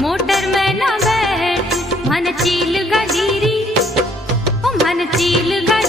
Motor में न बैठ मन चील गडीरी ओ मन चील गडीरी।